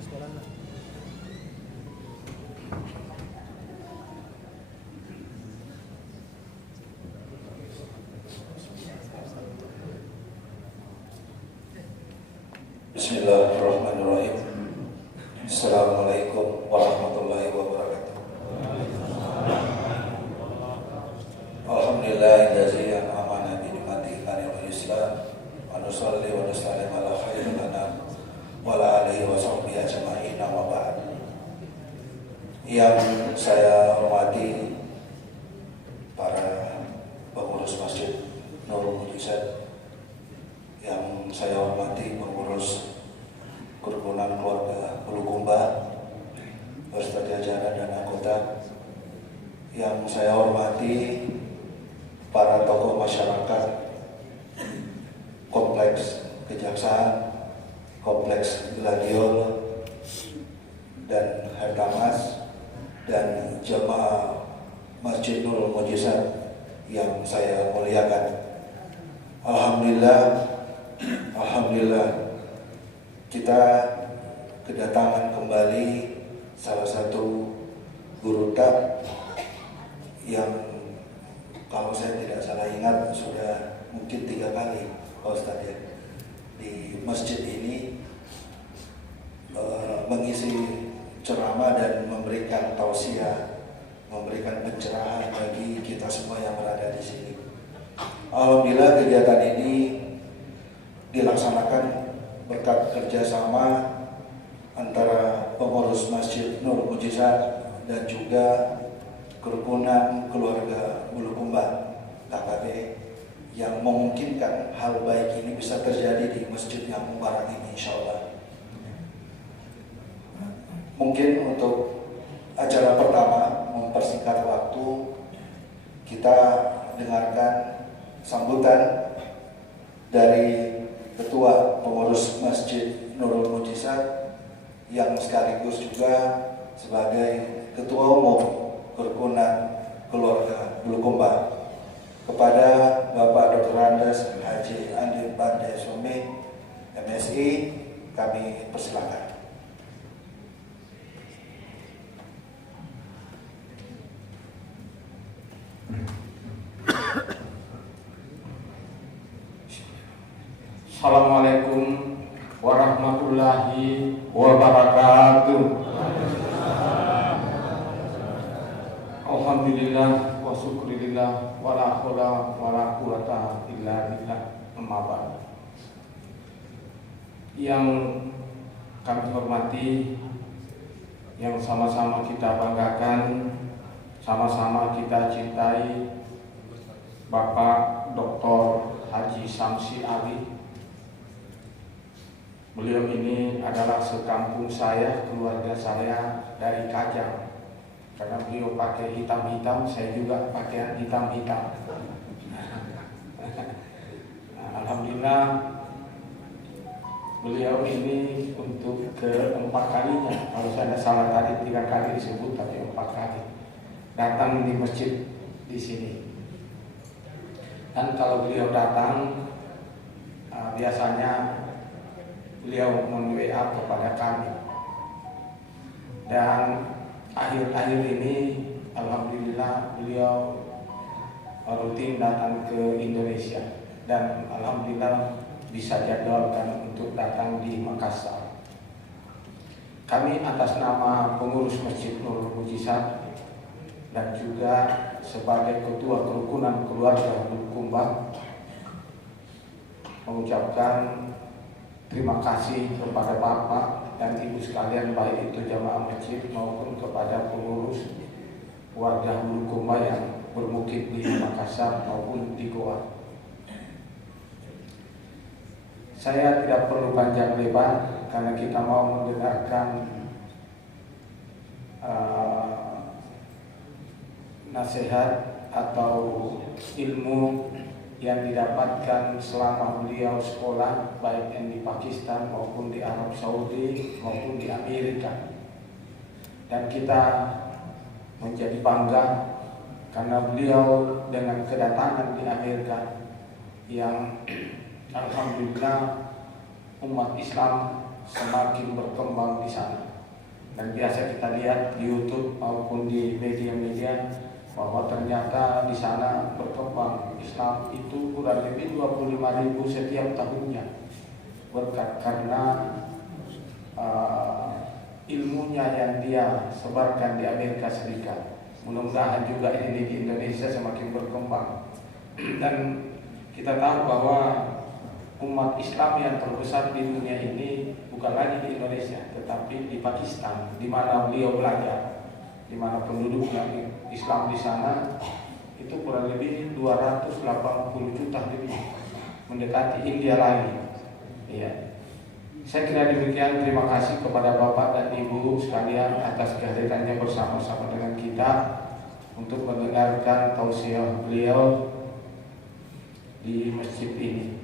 Bismillahirrahmanirrahim. Assalamualaikum warahmatullahi wabarakatuh. Alhamdulillahillazi an'amana bi ni'matihi al Islam wa nusalli wa nusallim ala khairil anam wa ala alihi wa sahbihi ajma'in wa ba'd. Yang saya hormati para pengurus Masjid Nurul Mujizat, yang saya hormati pengurus Kerukunan Keluarga Bulukumba, beserta jajaran dan anggota, yang saya hormati para tokoh masyarakat Kompleks Kejaksaan, Kompleks Gladiol dan Hartamas, dan jemaah Masjid Nurul Mujizat yang saya muliakan. Alhamdulillah kita kedatangan kembali salah satu guru TAB yang kalau saya tidak salah ingat sudah mungkin 3 kali Pak Ustadz ya, di masjid ini mengisi ceramah dan memberikan tausiah, memberikan pencerahan bagi kita semua yang berada di sini. Alhamdulillah kegiatan ini dilaksanakan berkat kerjasama antara pengurus Masjid Nurul Mujizat dan juga Kerukunan Keluarga Bulukumba KKB, yang memungkinkan hal baik ini bisa terjadi di masjid yang mubarak ini, insyaallah. Mungkin untuk acara pertama, mempersingkat waktu, kita dengarkan sambutan dari Ketua Pengurus Masjid Nurul Mujizat yang sekaligus juga sebagai Ketua Umum Kerukunan Keluarga Bulukumba, kepada Bapak Dr. Andes Haji Andi Pandey Sumi, MSI, kami persilakan. Assalamualaikum warahmatullahi wabarakatuh. Alhamdulillah wa syukurillah wa la haula wa la quwata illa billah, amma ba'd. Yang kami hormati, yang sama-sama kita banggakan, sama-sama kita cintai, Bapak Dr. Haji Samsi Ali. Beliau ini adalah sekampung saya, keluarga saya dari Kajang. Karena beliau pakai hitam-hitam, saya juga pakaian hitam-hitam. Alhamdulillah, beliau ini untuk keempat kalinya, kalau saya tidak salah tadi 3 kali disebut, tapi 4 kali datang di masjid di sini. Dan kalau beliau datang, biasanya beliau men-WA kepada kami. Dan akhir-akhir ini alhamdulillah beliau rutin datang ke Indonesia, dan alhamdulillah bisa jadwalkan untuk datang di Makassar. Kami atas nama pengurus Masjid Nurul Mujizat dan juga sebagai Ketua Kerukunan Keluarga Bulukumba mengucapkan terima kasih kepada Bapak dan Ibu sekalian, baik itu jamaah masjid maupun kepada pengurus warga Bulukumba yang bermukim di Makassar maupun di Goa. Saya tidak perlu panjang lebar karena kita mau mendengarkan nasihat atau ilmu yang didapatkan selama beliau sekolah, baik yang di Pakistan maupun di Arab Saudi maupun di Amerika. Dan kita menjadi bangga karena beliau dengan kedatangan di Amerika yang alhamdulillah umat Islam semakin berkembang di sana. Dan biasa kita lihat di YouTube maupun di media-media bahwa ternyata di sana berkembang Islam itu kurang lebih 25.000 setiap tahunnya, berkat karena ilmunya yang dia sebarkan di Amerika Serikat. Mudah-mudahan juga ini di Indonesia semakin berkembang. Dan kita tahu bahwa umat Islam yang terbesar di dunia ini bukan lagi di Indonesia, tetapi di Pakistan, di mana beliau belajar, di mana penduduk Islam di sana itu kurang lebih 280 juta lebih, mendekati India lagi. Iya. Saya kira demikian. Terima kasih kepada Bapak dan Ibu sekalian atas kehadirannya bersama-sama dengan kita untuk mendengarkan tausiah beliau di masjid ini.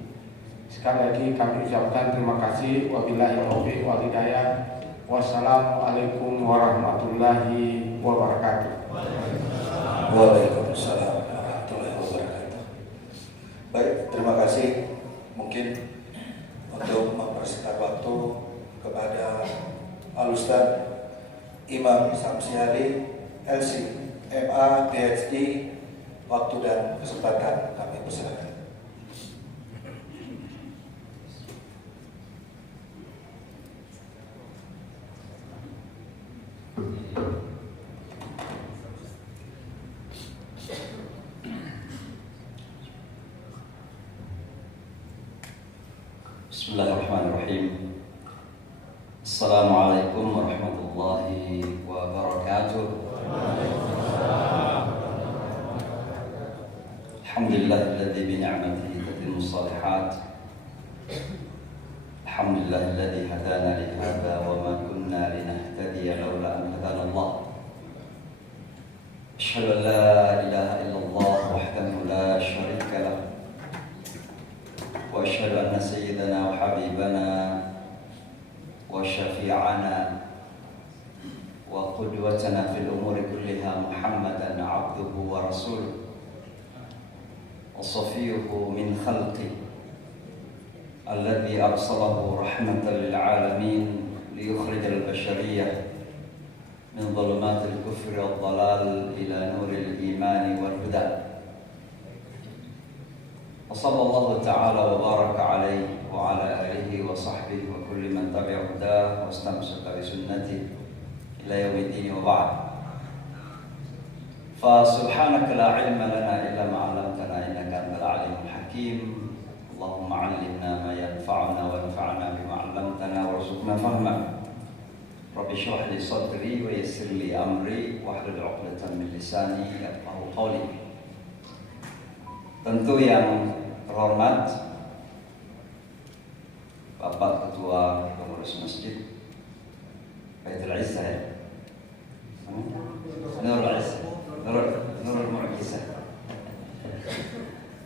Sekali lagi kami ucapkan terima kasih. Wabillahi taufiq wal hidayah. Wassalamualaikum warahmatullahi wabarakatuh. Waalaikumsalam warahmatullahi wabarakatuh. Baik, terima kasih. Mungkin untuk mempersingkat waktu kepada Al-Ustaz Imam Samsi Ali, LC, MA, PhD, waktu dan kesempatan kami persilakan. Bismillahirrahmanirrahim. Assalamualaikum warahmatullahi wabarakatuh. Alhamdulillahilladzi bi ni'matihi tatimmu shalihat. Alhamdulillahilladzi hadana li hadza wa ma kunna linahtadiya laula an hadana Allah. Asyhadu an la ilaha illallah wahdahu la syarika lah. وأشهد أن سيدنا وحبيبنا وشفيعنا وقدوتنا في الأمور كلها محمدا عبده ورسوله وصفيه من خلقه الذي أرسله رحمة للعالمين ليخرج البشرية من ظلمات الكفر والضلال إلى نور الإيمان والهدى. وصلى الله تعالى وبارك عليه وعلى آله وصحبه وكل من تبع هداه واستمسك بسنته إلى يوم الدين وبعد. فسبحانك لا علم لنا إلا ما علمتنا إنك أنت العليم الحكيم. اللهم علمنا ما ينفعنا وانفعنا بما علمتنا وارزقنا فهما. رب اشرح لي صدري ويسر لي أمري واحلل عقدة من لساني يفقهوا قولي. Tentu yang terhormat Bapak Ketua Pengurus Masjid Baitul Izzah ya? Nurul Izzah, Nurul Mu'jizah,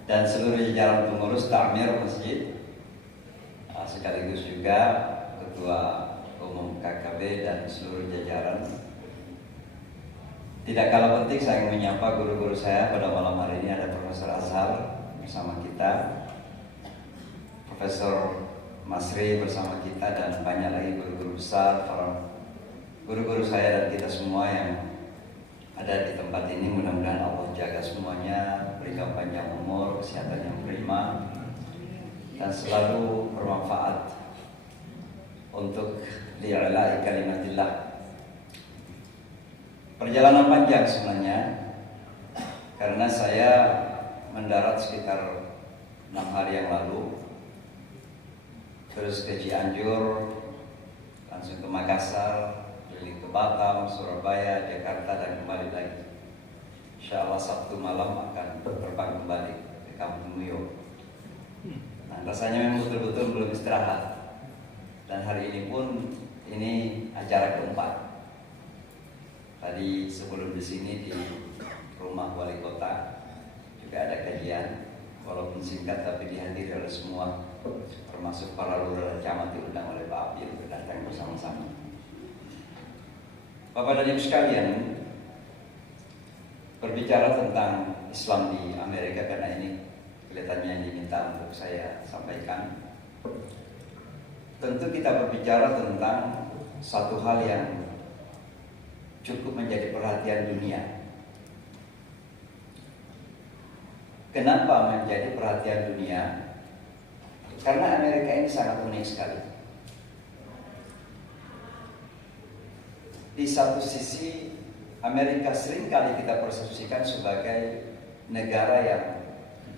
dan seluruh jajaran pengurus takmir masjid, sekaligus juga Ketua Umum KKB dan seluruh jajaran. Tidak kalah penting saya ingin menyapa guru-guru saya pada malam hari ini. Ada Profesor Azhar bersama kita, Profesor Masri bersama kita, dan banyak lagi guru-guru besar, para guru-guru saya dan kita semua yang ada di tempat ini. Mudah-mudahan Allah jaga semuanya, berikan panjang umur, kesehatan yang prima, dan selalu bermanfaat untuk li'ala'i kalimatillah. Perjalanan panjang sebenarnya, karena saya mendarat sekitar 6 hari yang lalu, terus ke Cianjur, langsung ke Makassar, keliling ke Batam, Surabaya, Jakarta, dan kembali lagi. Insya Allah Sabtu malam akan terbang kembali ke Kampung Muyong. Nah, rasanya memang betul-betul belum istirahat. Dan hari ini pun ini acara keempat. Tadi sebelum di sini di rumah wali kota juga ada kajian, walaupun singkat tapi dihadiri oleh semua, termasuk para lurah dan camat diundang oleh Pak Abdil untuk datang bersama-sama. Bapak dan Ibu sekalian, berbicara tentang Islam di Amerika, karena ini kelihatannya yang diminta untuk saya sampaikan. tentu kita berbicara tentang satu hal yang cukup menjadi perhatian dunia. Kenapa menjadi perhatian dunia? Karena Amerika ini sangat unik sekali. Di satu sisi, Amerika seringkali kita persepsikan sebagai negara yang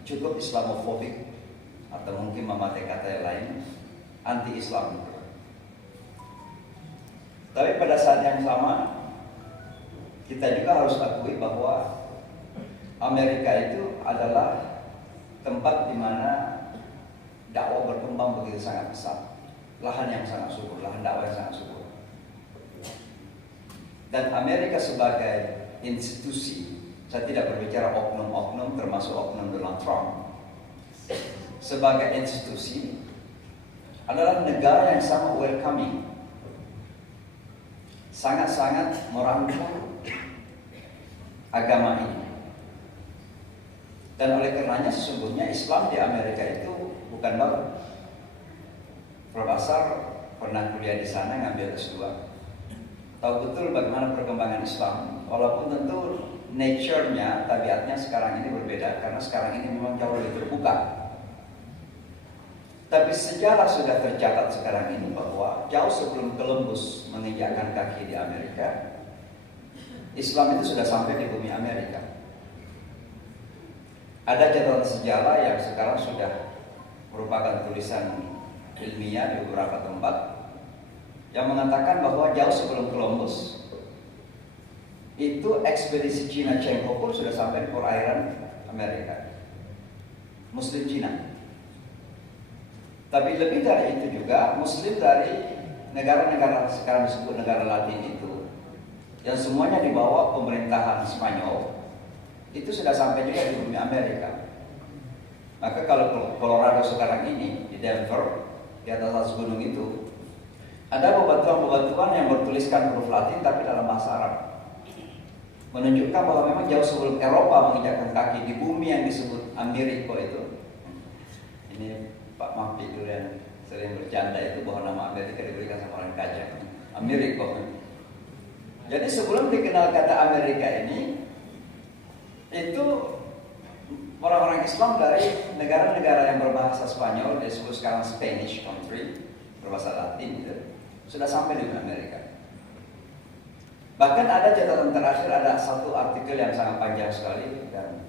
cukup Islamofobik, atau mungkin memakai kata yang lain, anti-Islam. Tapi pada saat yang sama, kita juga harus akui bahwa Amerika itu adalah tempat di mana dakwah berkembang begitu sangat pesat, lahan yang sangat subur, lahan dakwah yang sangat subur. Dan Amerika sebagai institusi, saya tidak berbicara oknum-oknum termasuk oknum Donald Trump, sebagai institusi adalah negara yang sangat welcoming, sangat-sangat merangkul agama ini. Dan oleh karenanya sesungguhnya Islam di Amerika itu bukan baru. Prof. Asar pernah kuliah di sana, ngambil S2. Tahu betul bagaimana perkembangan Islam, walaupun tentu nature-nya, tabiatnya sekarang ini berbeda, karena sekarang ini memang jauh lebih terbuka. Tapi sejarah sudah tercatat sekarang ini bahwa jauh sebelum Columbus menginjakkan kaki di Amerika, Islam itu sudah sampai di bumi Amerika. Ada catatan sejarah yang sekarang sudah merupakan tulisan ilmiah di beberapa tempat yang mengatakan bahwa jauh sebelum Columbus itu ekspedisi Cina Cheng Ho pun sudah sampai di perairan Amerika, Muslim Cina. Tapi lebih dari itu juga Muslim dari negara-negara sekarang disebut negara Latin itu, yang semuanya di bawah pemerintahan Spanyol, itu sudah sampai juga di bumi Amerika. Maka kalau Colorado sekarang ini di Denver, di atas gunung itu, ada bebatuan-bebatuan yang bertuliskan huruf Latin tapi dalam bahasa Arab, menunjukkan bahwa memang jauh sebelum Eropa menginjakkan kaki di bumi yang disebut Amerika itu. Ini Pak Mampi dulu yang sering bercanda itu bahwa nama Amerika diberikan sama orang kaya, Amerika. Jadi sebelum dikenal kata Amerika ini, itu orang-orang Islam dari negara-negara yang berbahasa Spanyol, disebut sekarang Spanish country, berbahasa Latin gitu, sudah sampai di Amerika. Bahkan ada catatan terakhir, ada satu artikel yang sangat panjang sekali dan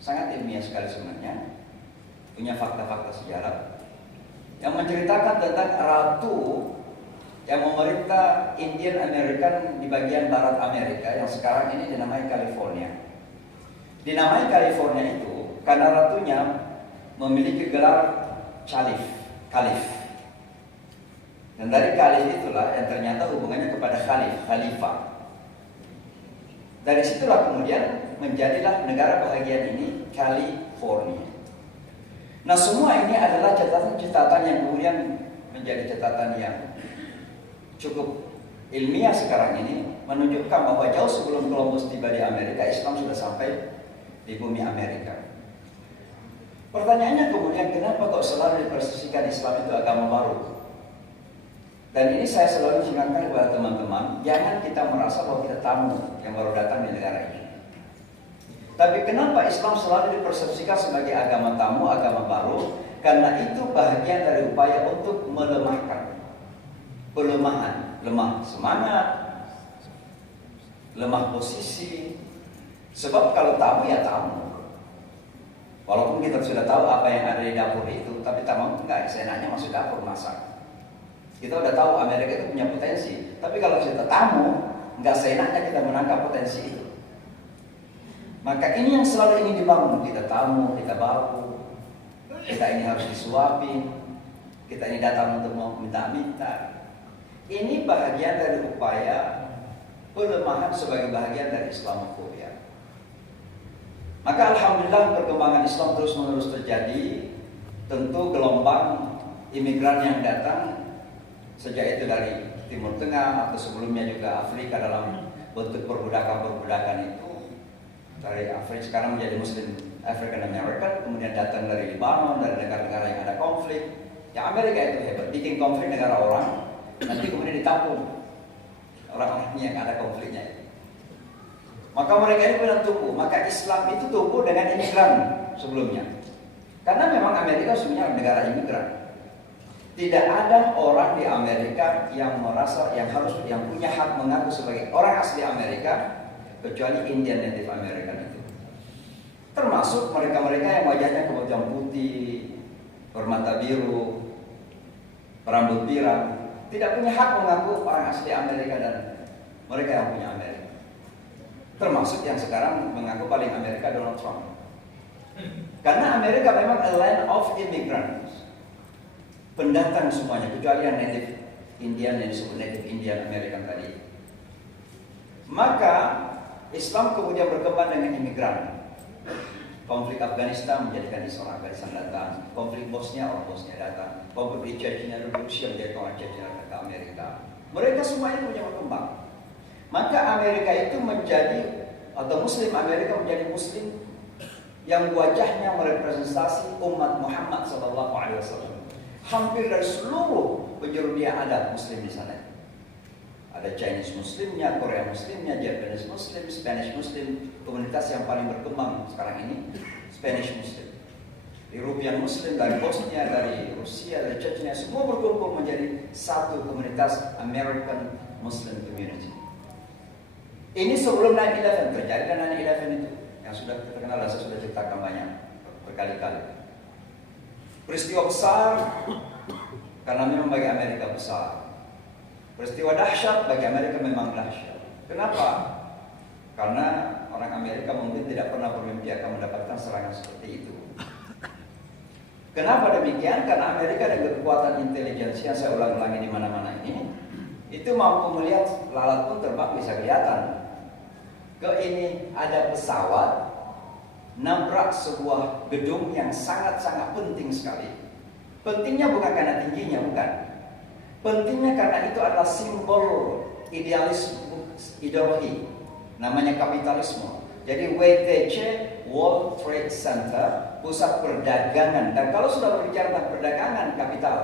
sangat ilmiah sekali sebenarnya, punya fakta-fakta sejarah yang menceritakan tentang ratu yang memerintah Indian American di bagian barat Amerika yang sekarang ini dinamai California. Dinamai California itu karena ratunya memiliki gelar caliph. Dan dari caliph itulah yang ternyata hubungannya kepada khalifah. Dari situlah kemudian menjadilah negara bahagian ini California. Nah, semua ini adalah catatan-catatan yang kemudian menjadi catatan yang cukup ilmiah sekarang ini, menunjukkan bahwa jauh sebelum Columbus tiba di Amerika, Islam sudah sampai di bumi Amerika. Pertanyaannya kemudian, kenapa kok selalu dipersepsikan Islam itu agama baru? Dan ini saya selalu ingatkan kepada teman-teman, jangan kita merasa bahwa kita tamu yang baru datang di negara ini. Tapi kenapa Islam selalu dipersepsikan sebagai agama tamu, agama baru? Karena itu bahagian dari upaya untuk melemahkan pelemahan, lemah semangat, lemah posisi. Sebab kalau tamu ya tamu. Walaupun kita sudah tahu apa yang ada di dapur itu, tapi tamu enggak, seenaknya masuk dapur masak. Kita udah tahu Amerika itu punya potensi, tapi kalau kita tamu, enggak seenaknya kita menangkap potensi itu. Maka ini yang selalu ingin dibangun. Kita tamu, kita baku, kita ini harus disuapin, kita ini datang untuk mau minta-minta. Ini bahagian dari upaya pelemahan sebagai bahagian dari Islamofobia. Maka alhamdulillah perkembangan Islam terus-menerus terjadi. Tentu gelombang imigran yang datang sejak itu dari Timur Tengah atau sebelumnya juga Afrika dalam bentuk perbudakan itu, dari Afrika sekarang menjadi Muslim African American, kemudian datang dari Lebanon, dari negara-negara yang ada konflik, Ya Amerika itu hebat, bikin konflik negara orang, nanti kemudian ditampung orang-orang yang ada konfliknya itu. Maka mereka ini benar tumbuh. Maka Islam itu tumbuh dengan imigran sebelumnya. Karena memang Amerika sebenarnya negara imigran. Tidak ada orang di Amerika yang merasa yang punya hak mengaku sebagai orang asli Amerika kecuali Indian Native American itu. Termasuk mereka-mereka yang wajahnya kemudian putih, bermata biru, berambut pirang, tidak punya hak mengaku orang asli Amerika dan mereka yang punya Amerika. Termasuk yang sekarang mengaku paling Amerika Donald Trump. Karena Amerika memang a land of immigrants. Pendatang semuanya, kecuali yang native Indian yang disebut native Indian American tadi. Maka Islam kemudian berkembang dengan imigran. Konflik Afghanistan menjadikan orang Afghanistan datang. Konflik Bosnia, orang Bosnia datang. Konflik di Chechnya dulu Rusia menjadikan orang Chechnya datang ke Amerika. Mereka semuanya punya berkembang. Maka Amerika itu menjadi, atau Muslim Amerika menjadi Muslim yang wajahnya merepresentasi umat Muhammad SAW. Hampir dari seluruh penjuru dunia ada Muslim di sana. Ada Chinese Muslimnya, Korea Muslimnya, Japanese Muslim, Spanish Muslim. Komunitas yang paling berkembang sekarang ini Spanish Muslim. European Muslim dari Bosnia, dari Rusia, dari Chechnya, semua berkumpul menjadi satu komunitas American Muslim Community. Ini sebelum 9/11 terjadi, dan 9/11 itu yang sudah terkenal dan saya sudah ceritakan banyak berkali-kali. Peristiwa besar karena memang bagi Amerika besar. Peristiwa dahsyat bagi Amerika memang dahsyat. Kenapa? Karena orang Amerika mungkin tidak pernah bermimpi akan mendapatkan serangan seperti itu. Kenapa demikian? Karena Amerika dengan kekuatan intelijensi yang saya ulang-ulangi di mana-mana ini, itu mampu melihat lalat pun terbang bisa kelihatan. Ini ada pesawat nabrak sebuah gedung yang sangat-sangat penting sekali. Pentingnya bukan karena tingginya, bukan. Pentingnya karena itu adalah simbol ideologi, namanya kapitalisme. Jadi WTC, World Trade Center, pusat perdagangan. Dan kalau sudah berbicara tentang perdagangan kapital,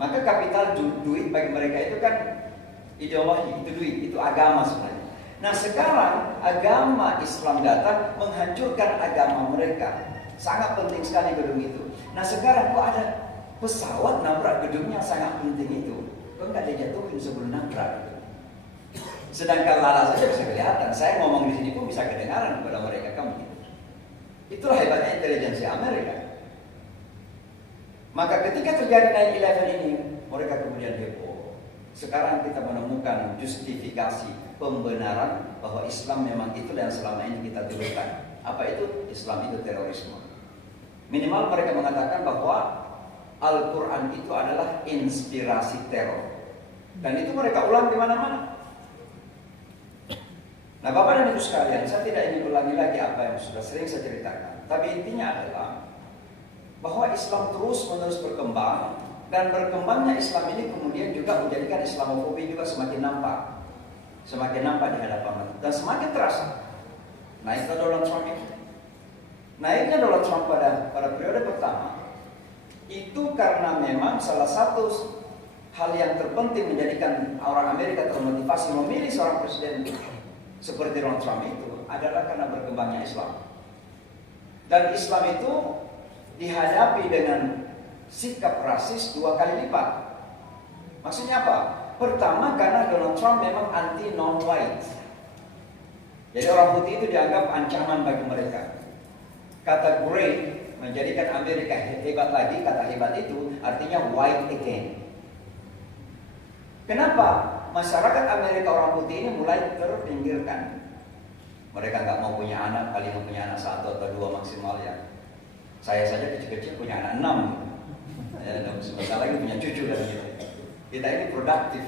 maka kapital duit bagi mereka itu kan ideologi, itu duit, itu agama sebenarnya. Nah sekarang agama Islam datang menghancurkan agama mereka. Sangat penting sekali gedung itu. Nah sekarang kok ada pesawat nabrak gedung yang sangat penting itu, kok nggak dijatuhin sebelum nabrak? Sedangkan lala saja bisa kelihatan. Saya ngomong di sini pun bisa kedengaran kepada mereka kan begitu. Itulah hebatnya intelijensi Amerika. Maka ketika terjadi 9/11 ini, mereka kemudian heboh. Sekarang kita menemukan justifikasi pembenaran bahwa Islam memang itu yang selama ini kita tuduhkan. Apa itu? Islam itu terorisme. Minimal mereka mengatakan bahwa Al-Quran itu adalah inspirasi teror. Dan itu mereka ulang di mana-mana. Nah Bapak dan Ibu sekalian, saya tidak ingin ulangi lagi apa yang sudah sering saya ceritakan. Tapi intinya adalah bahwa Islam terus-menerus berkembang. Dan berkembangnya Islam ini kemudian juga menjadikan Islamofobi juga semakin nampak. Semakin nampak di hadapan kita. Dan semakin terasa. Naiknya Donald Trump itu. Naiknya Donald Trump pada periode pertama. Itu karena memang salah satu hal yang terpenting menjadikan orang Amerika termotivasi memilih seorang presiden seperti Donald Trump itu adalah karena berkembangnya Islam. Dan Islam itu dihadapi dengan sikap rasis 2 kali lipat. Maksudnya apa? Pertama karena Donald Trump memang anti non-white. Jadi orang putih itu dianggap ancaman bagi mereka. Kata great menjadikan Amerika hebat lagi. Kata hebat itu artinya white again. Kenapa? Masyarakat Amerika orang putih ini mulai terpinggirkan. Mereka nggak mau punya anak, paling mau punya anak 1 atau 2 maksimal ya. Saya saja kecil-kecil punya anak 6. Ya, sebentar lagi punya cucu dan gitu. Kita ini produktif.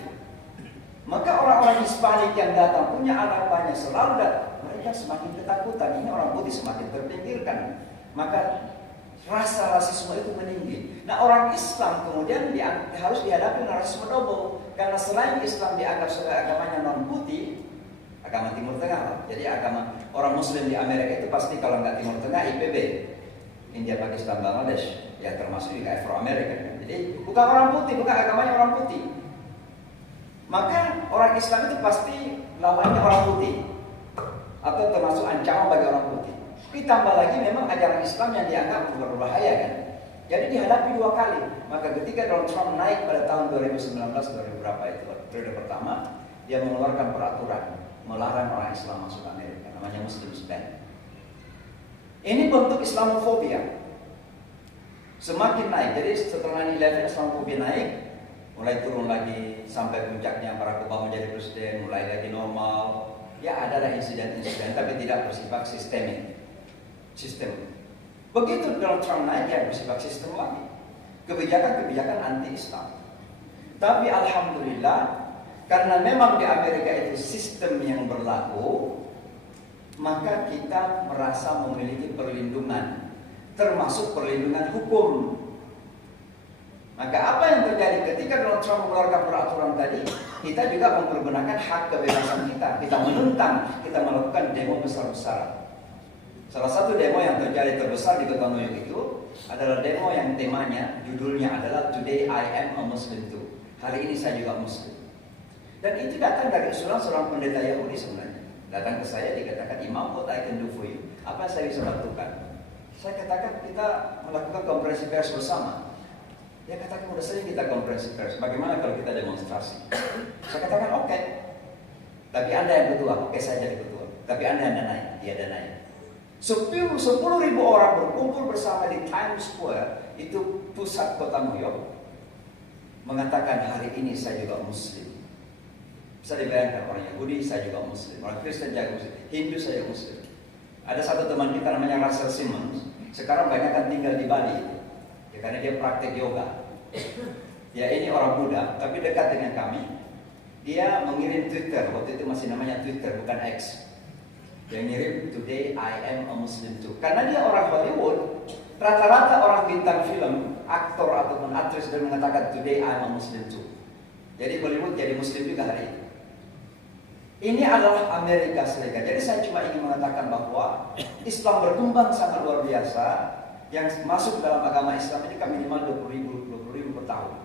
Maka orang-orang Hispanik yang datang punya anak banyak selalu datang. Mereka semakin ketakutan. Ini orang putih semakin terpinggirkan. Maka rasa rasisme itu meninggi. Nah orang Islam kemudian harus dihadapi dengan rasisme double. Karena selain Islam dianggap sebagai agamanya non putih, agama Timur Tengah. Jadi agama orang Muslim di Amerika itu pasti kalau nggak Timur Tengah IPB. India, Pakistan, Bangladesh, ya termasuk juga Afro-American. Jadi bukan orang putih, bukan agamanya orang putih. Maka orang Islam itu pasti lawannya orang putih, atau termasuk ancaman bagi orang putih. Ditambah lagi memang ajaran Islam yang dianggap berbahaya kan. Jadi dihadapi dua kali. Maka ketika Donald Trump naik pada tahun 2019, 2000 berapa itu, periode pertama, dia mengeluarkan peraturan melarang orang Islam masuk Amerika, namanya Muslim Ban. Ini bentuk Islamofobia. Semakin naik. Jadi setelah 9/11 Islamofobia naik, mulai turun lagi sampai puncaknya Barack Obama menjadi presiden, mulai lagi normal. Ya adalah insiden-insiden tapi tidak bersifat sistem. Begitu Donald Trump naik, ya bersifat sistem lagi. Kebijakan-kebijakan anti-Islam. Tapi alhamdulillah, karena memang di Amerika itu sistem yang berlaku, maka kita merasa memiliki perlindungan, termasuk perlindungan hukum. Maka apa yang terjadi ketika Donald Trump mengeluarkan peraturan tadi, kita juga mempergunakan hak kebebasan kita. Kita menentang, kita melakukan demo besar-besaran. Salah satu demo yang terjadi terbesar di kota New York itu adalah demo yang temanya, judulnya adalah Today I Am a Muslim Too. Hari ini saya juga Muslim. Dan itu datang dari usulan seorang pendeta Yahudi sebenarnya. Datang ke saya, dikatakan, Imam, what I can do for you? Apa yang saya bisa lakukan? Saya katakan kita melakukan konferensi pers bersama. Dia katakan udah sering kita konferensi pers. Bagaimana kalau kita demonstrasi? Saya katakan oke. Tapi Anda yang ketua, oke saya jadi ketua. Tapi Anda yang danai, dia danai. 10.000 orang berkumpul bersama di Times Square, itu pusat kota New York, mengatakan hari ini saya juga Muslim. Bisa dibayangkan, orang Yahudi saya juga Muslim, orang Kristen juga Muslim, Hindu saya Muslim. Ada satu teman kita namanya Russell Simmons, sekarang banyak kan tinggal di Bali, ya, karena dia praktek yoga. Ya ini orang Buddha, tapi dekat dengan kami. Dia mengirim Twitter, waktu itu masih namanya Twitter, bukan X. Dia ngirim Today I Am a Muslim Too. Karena dia orang Hollywood, rata-rata orang bintang film, aktor ataupun aktris dan mengatakan Today I Am a Muslim Too. Jadi Hollywood jadi Muslim juga hari ini. Ini adalah Amerika Serikat. Jadi saya cuma ingin mengatakan bahwa Islam berkembang sangat luar biasa. Yang masuk dalam agama Islam ini kan minimal 20.000 per tahun.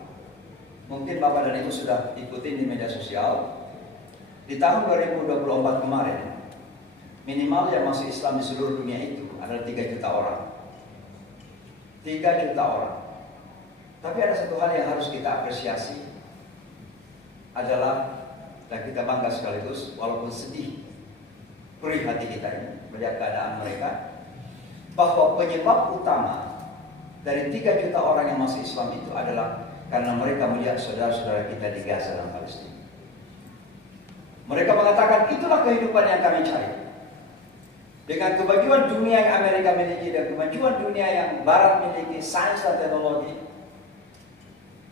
Mungkin Bapak dan Ibu sudah ikutin di media sosial. Di tahun 2024 kemarin, minimal yang masuk Islam di seluruh dunia itu adalah 3 juta orang. 3 juta orang. Tapi ada satu hal yang harus kita apresiasi adalah, dan kita bangga sekaligus, walaupun sedih, perih hati kita ini melihat keadaan mereka, bahwa penyebab utama dari 3 juta orang yang masuk Islam itu adalah karena mereka melihat saudara-saudara kita di Gaza dan Palestina. Mereka mengatakan itulah kehidupan yang kami cari. Dengan kemajuan dunia yang Amerika miliki dan kemajuan dunia yang Barat miliki, sains dan teknologi,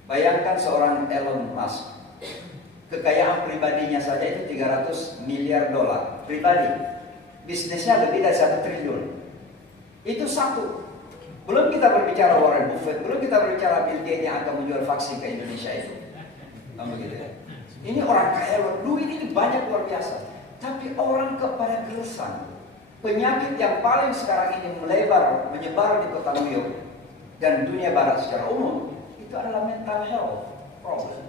bayangkan seorang Elon Musk, kekayaan pribadinya saja itu 300 miliar dolar pribadi. Bisnisnya lebih dari 1 triliun. Itu satu. Belum kita berbicara Warren Buffett, belum kita berbicara Bill Gates yang akan menjual vaksin ke Indonesia itu. Kamu gitu ya. Ini orang kaya, duit ini banyak luar biasa. Tapi orang kepada gerusan. Penyakit yang paling sekarang ini menyebar di kota New York dan dunia barat secara umum, itu adalah mental health problem.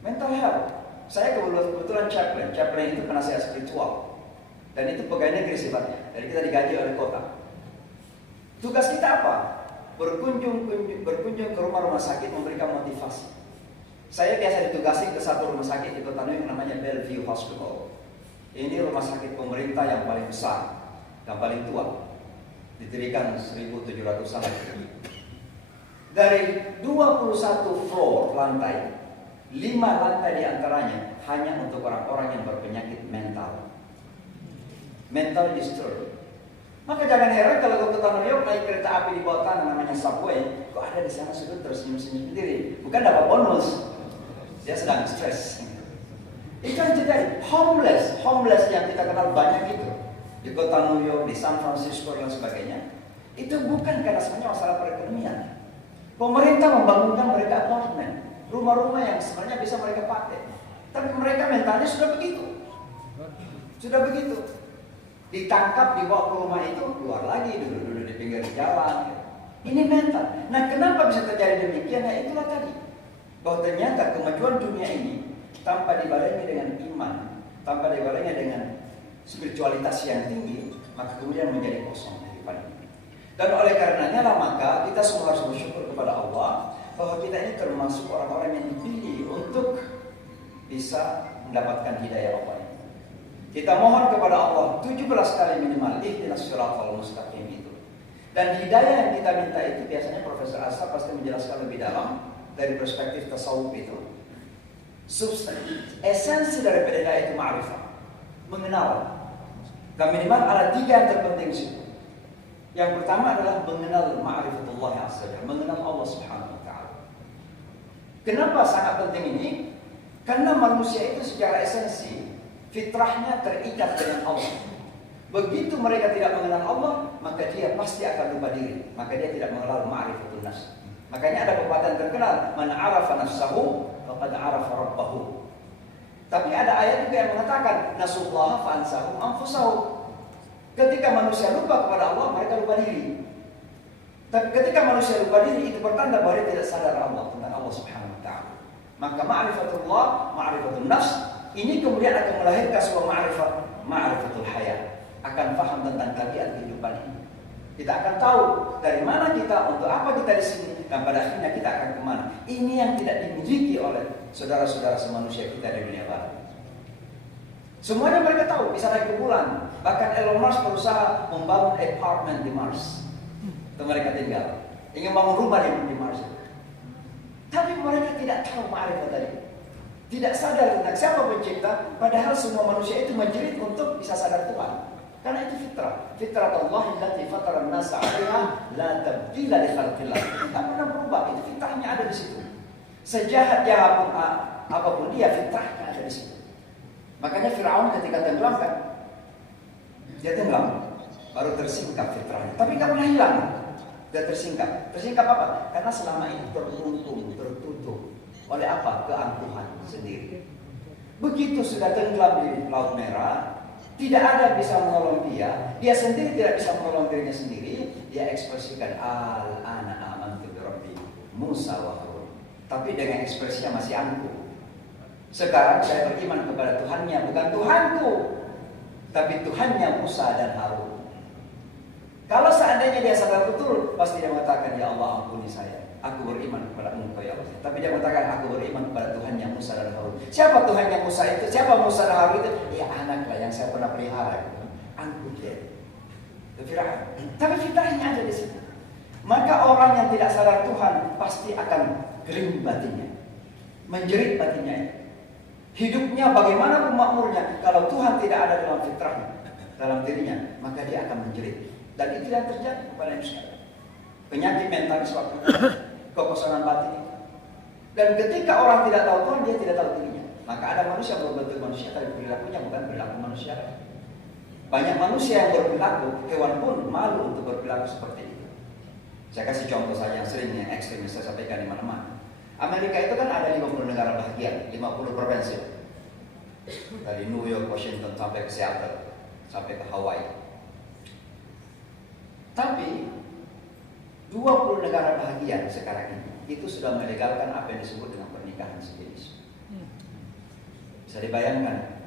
Mental health. Saya kebetulan chaplain itu penasihat spiritual. Dan itu pegawai negeri sifatnya. Jadi kita digaji oleh kota. Tugas kita apa? Berkunjung ke rumah-rumah sakit, memberikan motivasi. Saya biasa ditugasi ke satu rumah sakit di kota New York namanya Bellevue Hospital. Ini rumah sakit pemerintah yang paling besar dan paling tua. Didirikan 1700-an. Dari 21 floor lantai, 5 lantai diantaranya hanya untuk orang-orang yang berpenyakit mental. Mental disturbed. Maka jangan heran kalau ke kota New York naik kereta api di bawah tanah namanya subway, kok ada di sana sudah tersenyum-senyum sendiri. Bukan dapat bonus, dia sedang stres. Itu yang terjadi. Homeless yang kita kenal banyak itu di kota New York, di San Francisco dan sebagainya. Itu bukan karena sebenarnya masalah perekonomian. Pemerintah membangunkan mereka apartemen, rumah-rumah yang sebenarnya bisa mereka pakai. Tapi mereka mentalnya sudah begitu. Sudah begitu. Ditangkap, dibawa ke rumah itu, keluar lagi, duduk-duduk di pinggir jalan. Ini mental. Nah, kenapa bisa terjadi demikian? Nah, itulah tadi. Bahwa ternyata kemajuan dunia ini tanpa dibarengi dengan iman, tanpa dibarengi dengan spiritualitas yang tinggi, maka kemudian menjadi kosong kehidupan ini. Dan oleh karenanya lah maka kita semua harus bersyukur kepada Allah bahwa kita ini termasuk orang-orang yang dipilih untuk bisa mendapatkan hidayah Allah ini. Kita mohon kepada Allah 17 kali minimal ihdinas siratal mustaqim itu. Dan hidayah yang kita minta itu biasanya Profesor Ashraf pasti menjelaskan lebih dalam dari perspektif tasawuf itu. Esensi daripada hidayah itu ma'rifah, mengenal. Dan minimal ada 3 yang terpenting di situ. Yang pertama adalah mengenal ma'rifatullah azza wajalla, mengenal Allah Subhanahu wa taala. Kenapa sangat penting ini? Karena manusia itu secara esensi fitrahnya terikat dengan Allah. Begitu mereka tidak mengenal Allah, maka dia pasti akan lupa diri. Maka dia tidak mengenal ma'rifatun nafs. Makanya ada pepatah terkenal, man 'arafa nafsahu faqad 'arafa rabbahu. Tapi ada ayat juga yang mengatakan nasullaha fa ansahum anfusahum. Ketika manusia lupa kepada Allah, mereka lupa diri. Tapi ketika manusia lupa diri, itu pertanda bahwa dia tidak sadar Allah tentang Allah Subhanahu wa taala. Maka ma'rifatullah, ma'rifatun nafs, ini kemudian akan melahirkan sebuah ma'rifatul hayat. Akan paham tentang tabiat kehidupan ini. Kita akan tahu dari mana kita, untuk apa kita di sini, dan pada akhirnya kita akan kemana. Ini yang tidak dimiliki oleh saudara-saudara semanusia kita di dunia barat. Semuanya mereka tahu, bisa naik ke bulan. Bahkan Elon Musk berusaha membangun apartemen di Mars. Itu mereka tinggal. Ingin bangun rumah di Mars. Tapi mereka tidak tahu ma'rifat tadi. Tidak sadar tentang siapa pencipta. Padahal semua manusia itu menjerit untuk bisa sadar Tuhan. Karena itu fitrah. Fitrah Allah allati fatara an-nasa 'alaiha la tabdila li khalqillah. Tidak pernah berubah. Itu fitrahnya ada di situ. Sejahat-jahat apapun dia, fitrahnya ada di situ. Makanya Fir'aun ketika tenggelam kan, dia tenggelam, baru tersingkap fitrahnya. Tapi nggak pernah hilang, dia tersingkap. Tersingkap apa? Karena selama ini tertutup oleh apa? Keangkuhan sendiri. Begitu sudah tenggelam di Laut Merah, tidak ada yang bisa menolong dia. Dia sendiri tidak bisa menolong dirinya sendiri. Dia ekspresikan al-ana amantu bi rabbi Musa wa Harun. Tapi dengan ekspresinya masih angkuh. Sekarang saya beriman kepada Tuhannya, bukan Tuhanku, tapi Tuhannya Musa dan Harun. Kalau seandainya dia sadar betul, pasti dia mengatakan, ya Allah ampuni saya, aku beriman kepada Engkau ya Allah. Tapi dia mengatakan, aku beriman kepada Tuhannya Musa dan Harun. Siapa Tuhannya Musa itu? Siapa Musa dan Harun itu? Ya anaklah yang saya pernah pelihara. Angkut dia. Tapi fitrahnya ada di situ. Maka orang yang tidak sadar Tuhan pasti akan kering batinnya, menjerit batinnya. Hidupnya bagaimanapun makmurnya, kalau Tuhan tidak ada dalam fitrahnya, dalam dirinya, maka dia akan menjerit. Dan itu yang terjadi kepada manusia. Penyakit mentalis waktu kekosongan batin. Dan ketika orang tidak tahu Tuhan, dia tidak tahu dirinya. Maka ada manusia yang berbentuk manusia, tapi perilakunya bukan perilaku manusia. Banyak manusia yang berperilaku, hewan pun malu untuk berperilaku seperti itu. Saya kasih contoh saja yang sering yang ekstrim saya sampaikan di mana-mana. Amerika itu kan ada 50 negara bahagian, 50 provinsi. Dari New York, Washington, sampai ke Seattle, sampai ke Hawaii. Tapi 20 negara bahagian sekarang ini itu sudah melegalkan apa yang disebut dengan pernikahan sejenis. Bisa dibayangkan,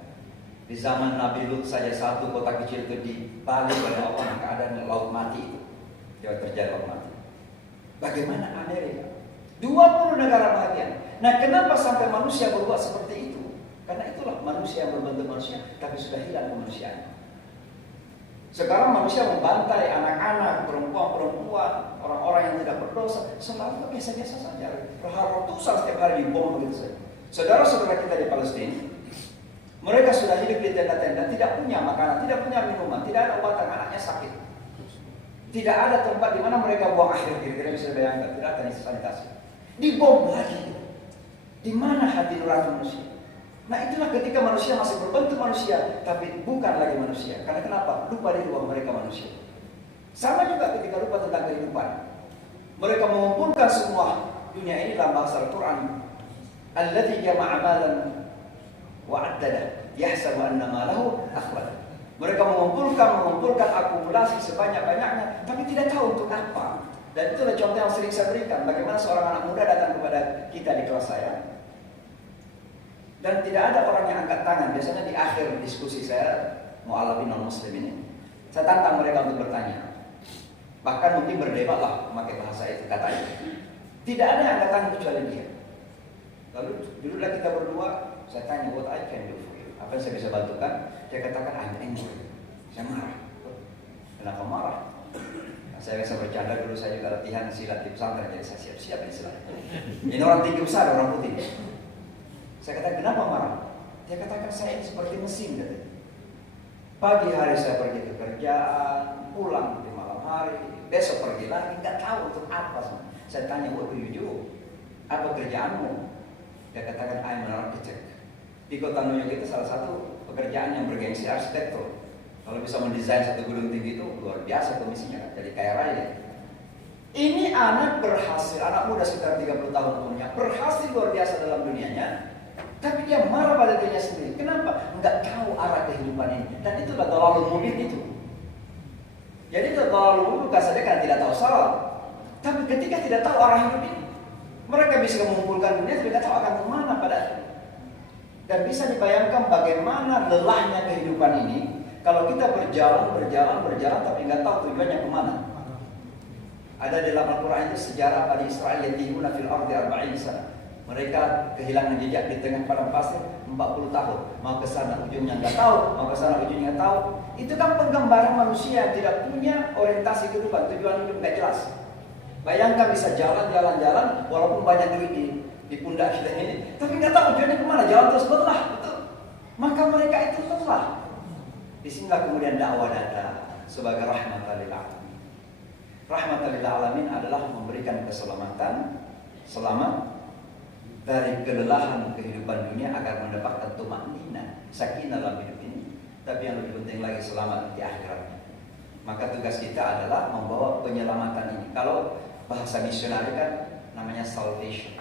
di zaman Nabi Lut saja satu kota kecil itu dibalik oleh Allah, maka ada laut mati itu. Dia terjadi laut mati. Bagaimana Amerika? 20 negara bahagian. Nah, kenapa sampai manusia berbuat seperti itu? Karena itulah manusia yang berbentuk manusia, tapi sudah hilang kemanusiaan. Sekarang manusia membantai anak-anak, perempuan-perempuan, orang-orang yang tidak berdosa, selalu biasa-biasa saja. Ratusan setiap hari dibom begitu saja. Saudara-saudara kita di Palestina, mereka sudah hidup di tenda-tenda, tidak punya makanan, tidak punya minuman, tidak ada obatan, anaknya sakit. Tidak ada tempat di mana mereka buang akhir, kira-kira bisa bayangkan, tidak ada sanitasi. Dibom lagi. Di mana hati nurani manusia? Nah, itulah ketika manusia masih berbentuk manusia, tapi bukan lagi manusia. Karena kenapa? Lupa diri bahwa mereka manusia. Sama juga ketika lupa tentang kehidupan. Mereka mengumpulkan semua dunia ini dalam bahasa Al-Quran. Alladzi jama'a malan wa 'addada yahsabu anna malahu akhlada. Mereka mengumpulkan akumulasi sebanyak-banyaknya, tapi tidak tahu untuk apa. Dan itulah contoh yang sering saya berikan. Bagaimana seorang anak muda datang kepada kita di kelas saya, dan tidak ada orang yang angkat tangan. Biasanya di akhir diskusi saya mu'alafin non-muslim ini, saya tantang mereka untuk bertanya. Bahkan mungkin berdebat lah memakai bahasa itu, katanya. Tidak ada yang angkat tangan kecuali dia. Lalu dululah kita berdua, saya tanya, what I can do for you? Apa yang saya bisa bantukan? Dia katakan, I'm angry. Saya marah. Kenapa marah? Nah, saya biasa bercanda dulu, saya juga latihan silat di pesantren, jadi saya siap-siap ini silat. Ini orang tinggi besar, orang putih. Saya katakan, kenapa marah? Dia katakan, saya ini seperti mesin. Katanya. Pagi hari saya pergi ke kerjaan, pulang di malam hari, besok pergi lagi, nggak tahu untuk apa. Saya tanya, what do you do? Apa kerjaanmu? Dia katakan, I'm an architect. Di kota New York itu salah satu pekerjaan yang bergengsi arsitektur. Kalau bisa mendesain satu gedung tinggi itu luar biasa komisinya, kan? Jadi kaya raya. Ini anak berhasil, anak muda sekitar 30 tahun umurnya, berhasil luar biasa dalam dunianya. Tapi dia marah pada dirinya sendiri. Kenapa? Enggak tahu arah kehidupan ini. Dan itulah dalalul mubin itu. Jadi dalalul mubin bukan saja karena tidak tahu salah, tapi ketika tidak tahu arah hidup ini, mereka bisa mengumpulkan dunia tapi tidak tahu akan kemana pada akhirnya. Dan bisa dibayangkan bagaimana lelahnya kehidupan ini kalau kita berjalan tapi nggak tahu tujuannya kemana. Ada di dalam Al-Quran itu sejarah Bani Israel yang tihuna fil ardi 40 sana. Mereka kehilangan jejak di tengah padang pasir 40 tahun. Mau ke sana ujungnya nggak tahu, mau ke sana ujungnya nggak tahu. Itu kan penggambaran manusia yang tidak punya orientasi kehidupan, tujuan hidup nggak jelas. Bayangkan bisa jalan-jalan, walaupun banyak duit di pundak kita ini, tapi nggak tahu tujuannya kemana. Jalan terus lelah, betul. Maka mereka itu lelah. Disinilah kemudian dakwah datang sebagai rahmatan lil alamin. Rahmatan lil alamin adalah memberikan keselamatan, selamat dari kelelahan kehidupan dunia agar mendapatkan tumaknina, sakinah dalam hidup ini. Tapi yang lebih penting lagi selamat di akhirat. Maka tugas kita adalah membawa penyelamatan ini. Kalau bahasa misionari kan namanya salvation.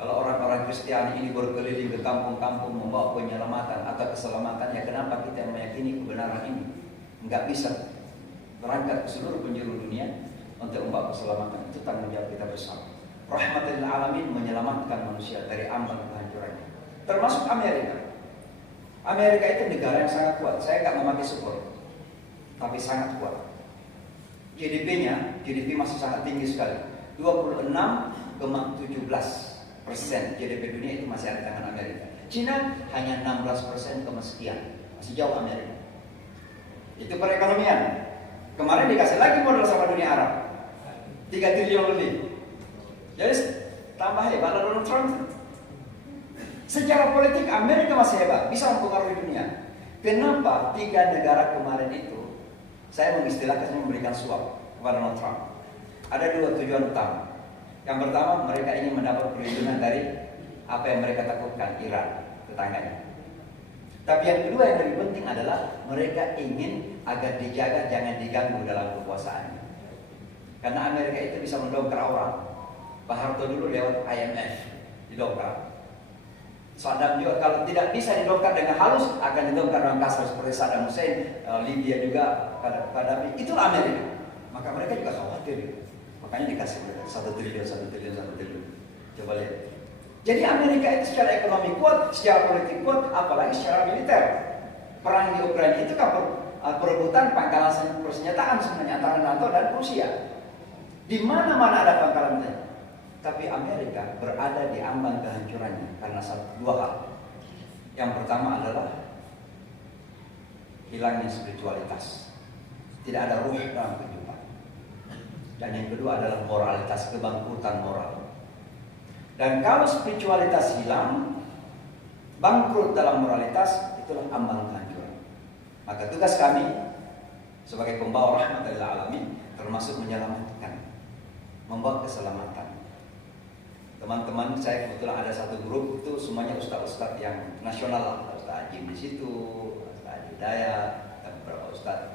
Kalau orang-orang Kristiani ini berkeliling ke kampung-kampung membawa penyelamatan atau keselamatan, ya kenapa kita meyakini kebenaran ini? Enggak bisa berangkat ke seluruh penjuru dunia untuk membawa keselamatan. Itu tanggung jawab kita bersama. Rahmatul alamin menyelamatkan manusia dari ambang kehancurannya. Termasuk Amerika. Amerika itu negara yang sangat kuat. Saya nggak memakai support, tapi sangat kuat. GDP masih sangat tinggi sekali. 26,17% GDP dunia itu masih ada di tangan Amerika. Cina hanya 16% sekian, masih jauh Amerika. Itu perekonomian. Kemarin dikasih lagi modal sama dunia Arab, 3 triliun lebih. Jadi tambah hebat Donald Trump. Secara politik Amerika masih hebat, bisa mempengaruhi dunia. Kenapa 3 negara kemarin itu saya mengistilahkan memberikan suap kepada Donald Trump? Ada 2 tujuan utama. Yang pertama, mereka ingin mendapat perlindungan dari apa yang mereka takutkan, Iran, tetangganya. Tapi yang kedua yang lebih penting adalah mereka ingin agar dijaga jangan diganggu dalam kekuasaannya. Karena Amerika itu bisa mendongkrak orang. Pak Harto dulu lewat IMF didongkrak. Saddam juga kalau tidak bisa didongkrak dengan halus akan didongkrak dengan kasar seperti Saddam Hussein, Libya juga Gaddafi. Itulah Amerika. Maka mereka juga khawatir. Makanya dikasih 1 triliun. Coba lihat. Jadi Amerika itu secara ekonomi kuat, secara politik kuat, apalagi secara militer. Perang di Ukraina itu kan perebutan pangkalan persenjataan sebenarnya antara NATO dan Rusia. Di mana-mana ada pangkalan militer. Tapi Amerika berada di ambang kehancurannya karena 2 hal. Yang pertama adalah hilangnya spiritualitas. Tidak ada ruh dalam kehidupan. Dan yang kedua adalah moralitas, kebangkrutan moral. Dan kalau spiritualitas hilang, bangkrut dalam moralitas, itulah ambang kehancuran. Maka tugas kami sebagai pembawa rahmat lil alamin termasuk menyelamatkan, membawa keselamatan. Teman-teman saya kebetulan ada satu grup itu semuanya ustaz-ustaz yang nasional, Ustaz Ajim di situ, Ustaz Hidayat, dan beberapa ustaz.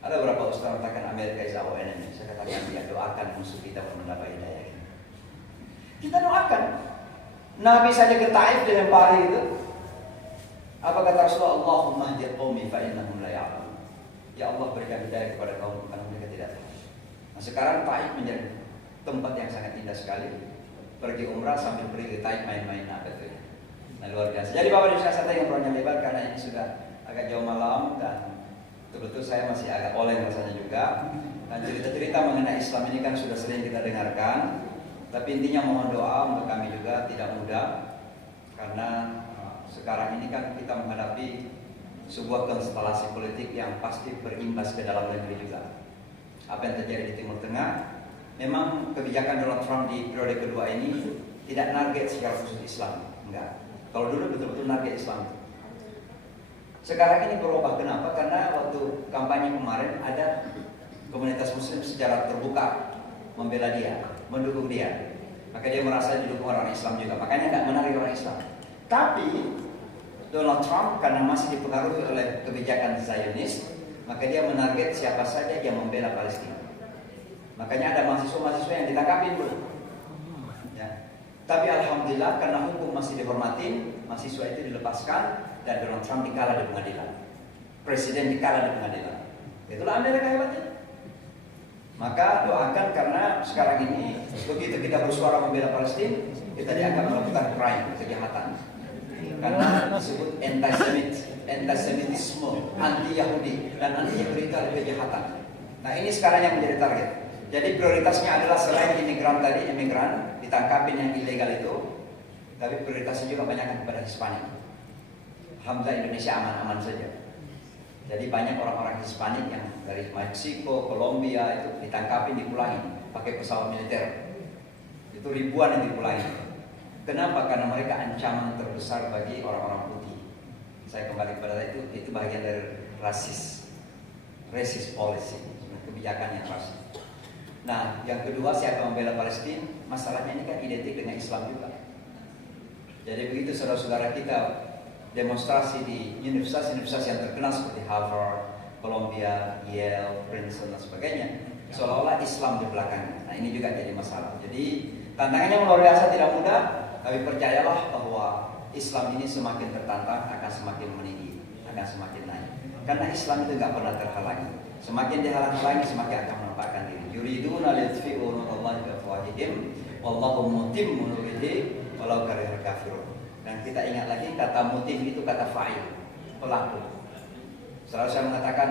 Ada beberapa ustaz mengatakan Amerika is our enemy. Saya katakan dia doakan musuh kita mendapat hidayah ini. Kita doakan. Nabi saja ke Taif dilempari itu. Apa kata Rasulullah? Allahumma hdi qaumi fa innahum la ya'lamun. Ya Allah berikan hidayah kepada kaum karena mereka tidak tahu. Nah, sekarang Taif menjadi tempat yang sangat indah sekali. Pergi umrah sambil pergi ke Taif main-main betul. Nah, luar biasa. Jadi Bapak Ibu saya ingin berpanjang lebar karena ini sudah agak jauh malam dan betul-betul saya masih agak oleng rasanya juga. Dan cerita-cerita mengenai Islam ini kan sudah sering kita dengarkan. Tapi intinya mohon doa untuk kami juga, tidak mudah. Karena sekarang ini kan kita menghadapi sebuah konstelasi politik yang pasti berimbas ke dalam negeri juga. Apa yang terjadi di Timur Tengah, memang kebijakan Donald Trump di periode kedua ini tidak target secara khusus Islam, enggak. Kalau dulu betul-betul target Islam. Sekarang ini berubah, kenapa? Karena waktu kampanye kemarin ada komunitas Muslim secara terbuka membela dia, mendukung dia. Maka dia merasa didukung orang Islam juga, makanya tidak menarik orang Islam. Tapi Donald Trump karena masih dipengaruhi oleh kebijakan Zionis, maka dia menarget siapa saja yang membela Palestina. Makanya ada mahasiswa-mahasiswa yang ditangkapin dulu. Ya. Tapi alhamdulillah karena hukum masih dihormati, mahasiswa itu dilepaskan dan Donald Trump dikalah di pengadilan. Presiden dikalah di pengadilan. Itulah Amerika hebatnya. Maka doakan karena sekarang ini begitu kita bersuara membela Palestina, kita dianggap melakukan crime, kejahatan. Karena disebut antisemitisme, anti-Yahudi, dan anti-Yahudi itu adalah kejahatan. Nah ini sekarang yang menjadi target. Jadi prioritasnya adalah selain imigran ditangkapin yang ilegal itu, tapi prioritasnya juga banyak kepada Hispanik. Alhamdulillah Indonesia aman-aman saja. Jadi banyak orang-orang Hispanik yang dari Meksiko, Kolombia itu ditangkapin, dipulangin pakai pesawat militer. Itu ribuan yang dipulangin. Kenapa? Karena mereka ancaman terbesar bagi orang-orang putih. Saya kembali kepada itu bagian dari racist policy, kebijakan yang rasis. Nah, yang kedua siapa membela Palestina? Masalahnya ini kan identik dengan Islam juga. Jadi begitu saudara-saudara kita demonstrasi di universitas-universitas yang terkenal seperti Harvard, Columbia, Yale, Princeton dan sebagainya, seolah-olah Islam di belakangnya. Nah ini juga jadi masalah. Jadi tantangannya luar biasa, tidak mudah, tapi percayalah bahwa Islam ini semakin tertantang akan semakin meninggi, akan semakin naik. Karena Islam itu nggak pernah terhalangi. Semakin dihalang-halangi semakin akan menampakkan diri. Yuriduna liyutfi'u nurallahi biafwahihim wallahu mutimmu nurihi walau karihal kafirun. Dan kita ingat lagi kata mutim itu kata fa'il, pelaku. Selalu saya mengatakan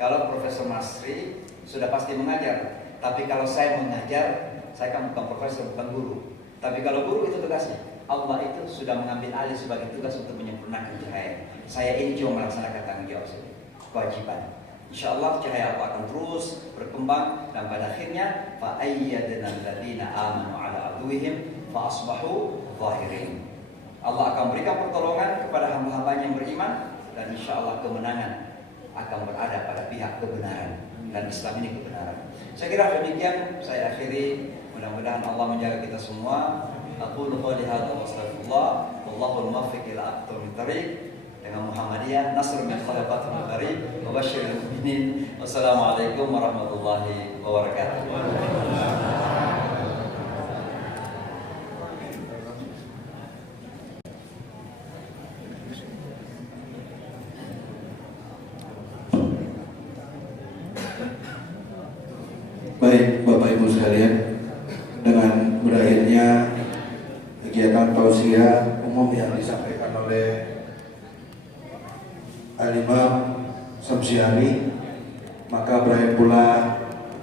kalau Profesor Masri sudah pasti mengajar, tapi kalau saya mengajar, saya kan bukan profesor, bukan guru. Tapi kalau guru itu tugasnya, Allah itu sudah mengambil alih sebagai tugas untuk menyempurnakan cahaya. Saya ini cuma melaksanakan tanggung jawab saja, kewajiban. Insya Allah cahaya Allah akan terus berkembang dan pada akhirnya fa'ayyadna alladziina aamanu 'ala aduwwihim fa asbahu zahirin. Allah akan berikan pertolongan kepada hamba-hambanya yang beriman dan insya Allah kemenangan akan berada pada pihak kebenaran dan Islam ini kebenaran. Saya kira demikian saya akhiri. Mudah-mudahan Allah menjaga kita semua. Aqulu qouli hadza wa astaghfirullah wallahu muwaffiq ila aqwamit thariq. Dengan Muhammadiyah nasr min khalafatil mugharib wa basyiril mu'minin. Wassalamualaikum warahmatullahi wabarakatuh. Baik Bapak Ibu sekalian, dengan berakhirnya kegiatan tausiah umum yang disampaikan oleh Al-Imam Samsiani, maka berakhir pula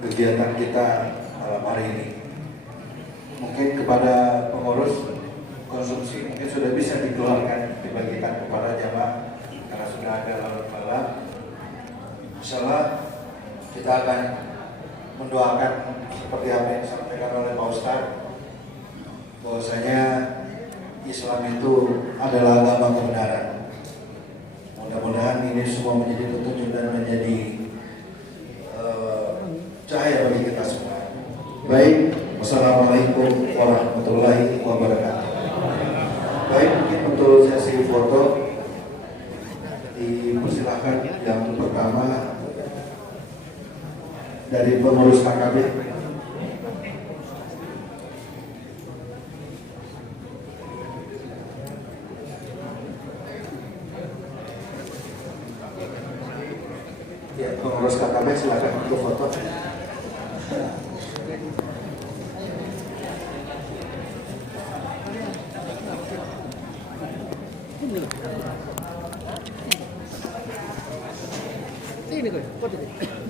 kegiatan kita malam hari ini. Mungkin kepada pengurus konsumsi mungkin sudah bisa dikeluarkan, dibagikan kepada jamaah karena sudah ada larut malam. Insyaallah kita akan mendoakan seperti apa yang disampaikan oleh Pak Ustadz, bahwasanya Islam itu adalah agama kebenaran. Mudah-mudahan ini semua menjadi petunjuk dan menjadi cahaya bagi kita semua. Baik, wassalamualaikum warahmatullahi wabarakatuh. Baik, mungkin untuk sesi foto dipersilahkan yang pertama dari pengurus KKB. Ya, pengurus KKB silakan untuk foto. Sini, Gus.